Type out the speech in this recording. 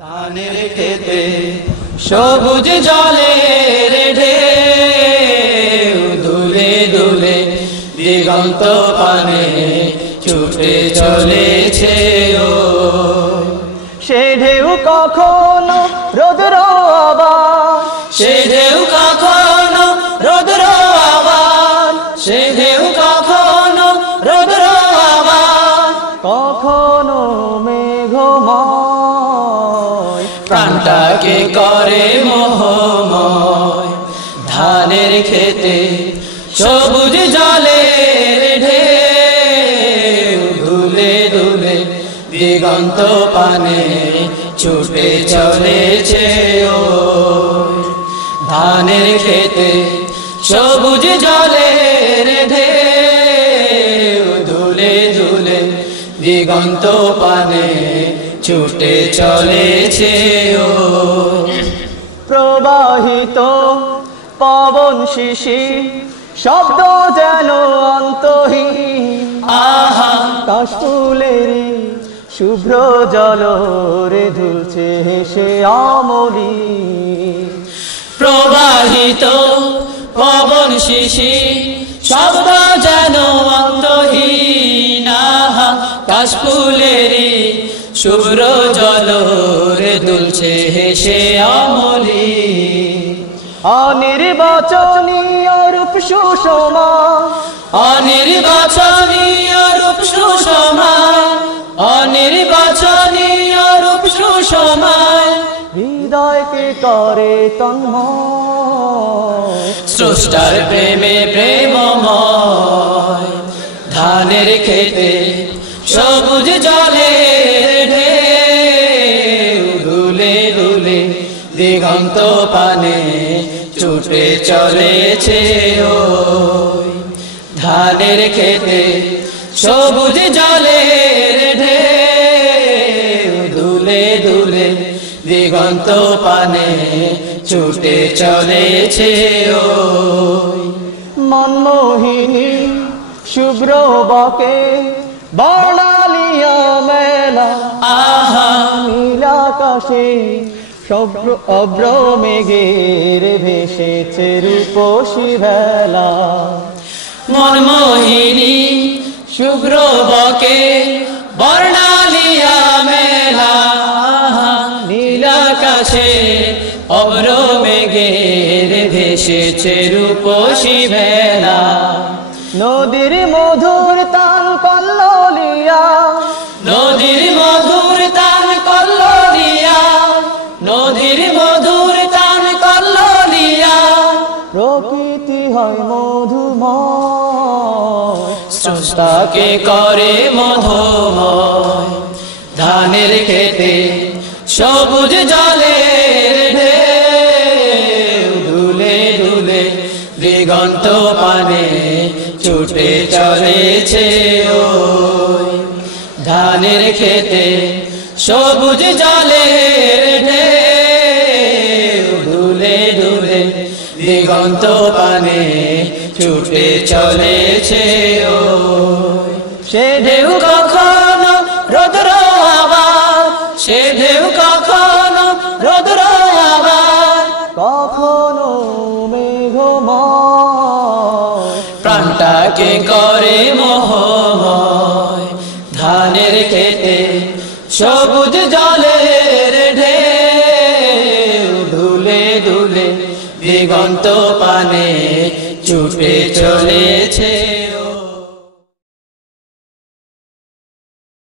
ধানের খেতে সবুজ জলের ঢেউ দুলে দুলে দিগন্ত পানে ছুটে চলেছে ও সে ঢেউ কখনো রৌদ্র আবার, সে ঢেউ কখনো রৌদ্র আবার, সে ঢেউ কখনো রৌদ্র আবার, কখনো মেঘময় প্রাণটাকে করে মোহময়। ধানের খেতে সবুজ জলের ঢেউ দুলে দুলে দিগন্ত পানে ছুটে চলেছে ও ধানের খেতে সবুজ জলের ঢেউ দুলে দুলে দিগন্ত পানে ছুটে চলেছে ও প্রবাহিত পবন শিশির শব্দ যেন অন্তহীন, আহা কাশফুলের শুভ্র জলরে দুলছে হেসে আমলি। প্রবাহিত পবন শিশির শব্দ যেন অন্তহীন, আহা কাশফুলেরই শুভ্র জলরে দুলছে হেসে আমলি। অনির্বাচনীয় রূপ সুষমা, অনির্বাচনীয় রূপ সুষমা, অনির্বাচনীয় রূপ সুষমা, হৃদয়কে করে তন্ময় স্রষ্টার প্রেমে প্রেমময়। ধানের খেতে সবুজ জলের ঢেউ দুলে দুলে দিগন্ত পানে ছুটে চলেছে ও ধানের খেতে সবুজ জলের ঢেউ দুলে দুলে দিগন্ত পানে ছুটে চলেছে ও মনমোহিনী শুভ্র বকে বর্ণালিয়া মেলা, আহা নীলাকাশে শুভ্র অভ্র মেঘের ভেসেছে রূপসী বেলা। মনমোহিনী শুভ্র বকে বর্ণালিয়া মেলা, নীলাকাশে অভ্র মেঘের ভেসেছে রূপসী বেলা। নদীর মধুর তান কল্লোলিয়া, নদীর মধুর তান কল্লোলিয়া, নদীর মধুর তান কল্লোলিয়া, প্রকৃতি হয় মধুময় স্রষ্টাকে করে মধুময়। ধানের খেতে সবুজ জলের ঢেউ দুলে দুলে দিগন্ত পানে ছুটে চলেছে ও ধানের খেতে সবুজ জলের ঢেউ দুলে দুলে দিগন্ত পানে ছুটে চলেছে ও সে ঢেউ কখনো রৌদ্র আবার, সে ঢেউ কখনো রৌদ্র আবার, কখনো মেঘময় প্রাণটাকে করে মোহময়। ধানের খেতে সবুজ জলের ঢেউ দুলে দুলে দিগন্ত পানে ছুটে চলেছে।